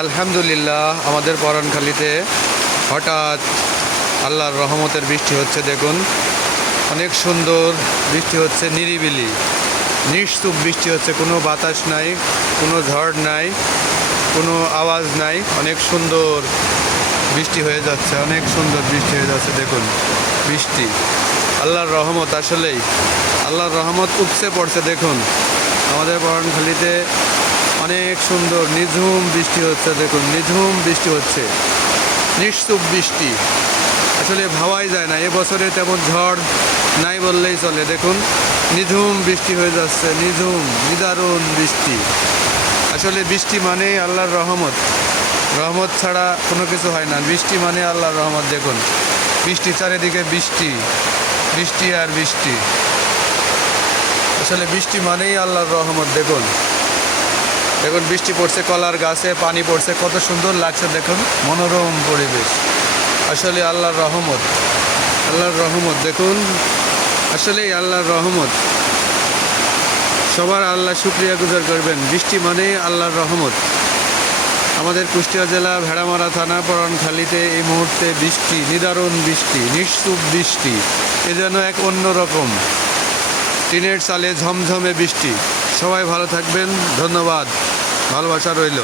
আলহামদুলিল্লাহ, আমাদের পরাণখালীতে হঠাৎ আল্লাহর রহমতের বৃষ্টি হচ্ছে। দেখুন, অনেক সুন্দর বৃষ্টি হচ্ছে, নিরিবিলি নিশ্চুপ বৃষ্টি হচ্ছে, কোনো বাতাস নাই, কোনো ঝড় নাই, কোনো আওয়াজ নাই। অনেক সুন্দর বৃষ্টি হয়ে যাচ্ছে, অনেক সুন্দর বৃষ্টি হয়ে যাচ্ছে। দেখুন বৃষ্টি, আল্লাহর রহমত, আসলেই আল্লাহর রহমত উপচে পড়ছে। দেখুন আমাদের পরাণখালীতে অনেক সুন্দর নিঝুম বৃষ্টি হচ্ছে। দেখুন নিঝুম বৃষ্টি হচ্ছে, নিশ্চুপ বৃষ্টি, আসলে ভাবাই যায় না। এবছরে তেমন ঝড় নাই বললেই চলে। দেখুন নিঝুম বৃষ্টি হয়ে যাচ্ছে, নিঝুম নিদারুণ বৃষ্টি। আসলে বৃষ্টি মানেই আল্লাহর রহমত, রহমত ছাড়া কোনো কিছু হয় না। বৃষ্টি মানে আল্লাহর রহমত। দেখুন বৃষ্টি, চারিদিকে বৃষ্টি, বৃষ্টি আর বৃষ্টি। আসলে বৃষ্টি মানেই আল্লাহর রহমত। দেখুন দেখুন বৃষ্টি পড়ছে, কলার গাছে পানি পড়ছে, কত সুন্দর লাগছে। দেখুন মনোরম পরিবেশ, আসলে আল্লাহর রহমত, আল্লাহর রহমত। দেখুন আসলেই আল্লাহর রহমত। সবার আল্লাহ শুকরিয়া গুজার করবেন। বৃষ্টি মানেই আল্লাহর রহমত। আমাদের কুষ্টিয়া জেলা ভেড়ামারা থানা পরাণখালীতে এই মুহূর্তে বৃষ্টি, নিদারুণ বৃষ্টি, নিশ্চুপ বৃষ্টি, এ যেন এক অন্যরকম টিনের চালে ঝমঝমে বৃষ্টি। সবাই ভালো থাকবেন, ধন্যবাদ, ভালোবাসা রইল।